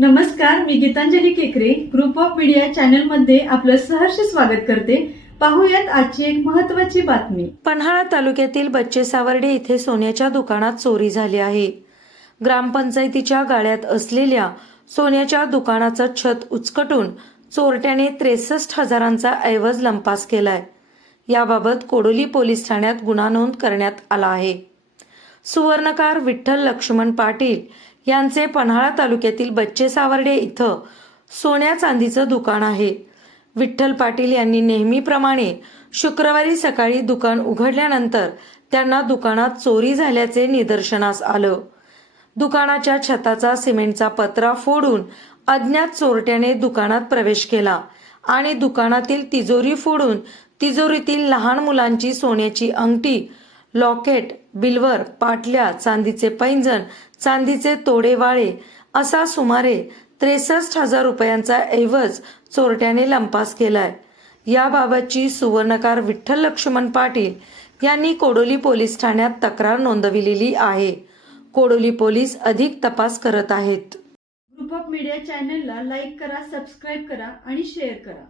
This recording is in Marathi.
नमस्कार मी गीतांजली केकरे. ग्रुप ऑफ मीडिया चॅनलमध्ये आपलं सहर्ष स्वागत करते. पाहूयात आजची एक महत्वाची बातमी. पन्हाळा तालुक्यातील बच्चे सावर्डे इथे सोन्याच्या दुकानात चोरी झाली आहे. ग्रामपंचायतीच्या गाळ्यात असलेल्या सोन्याच्या दुकानाचं छत उचकटून चोरट्याने त्रेसष्ट हजारांचा ऐवज लंपास केलाय. याबाबत कोडोली पोलीस ठाण्यात गुन्हा नोंद करण्यात आला आहे. सुवर्णकार विठ्ठल लक्ष्मण पाटील यांचे पन्हाळा तालुक्यातील बच्चे सावर्डे इथं सोन्या चांदीचं दुकान आहे. विठ्ठल पाटील यांनी नेहमीप्रमाणे शुक्रवारी सकाळी दुकान उघडल्यानंतर त्यांना दुकानात चोरी झाल्याचे निदर्शनास आलं. दुकानाच्या छताचा सिमेंटचा पत्रा फोडून अज्ञात चोरट्याने दुकानात प्रवेश केला आणि दुकानातील तिजोरी फोडून तिजोरीतील लहान मुलांची सोन्याची अंगठी लॉकेट बिल्वर पाटल्या चांदीचे पैंजण चांदीचे तोडेवाळे असा सुमारे त्रेसष्ट हजार रुपयांचा ऐवज चोरट्याने लंपास केलाय. याबाबतची सुवर्णकार विठ्ठल लक्ष्मण पाटील यांनी कोडोली पोलीस ठाण्यात तक्रार नोंदविलेली आहे. कोडोली पोलीस अधिक तपास करत आहेत. ग्रुप ऑफ मीडिया चॅनलला लाईक करा सबस्क्राईब करा आणि शेअर करा.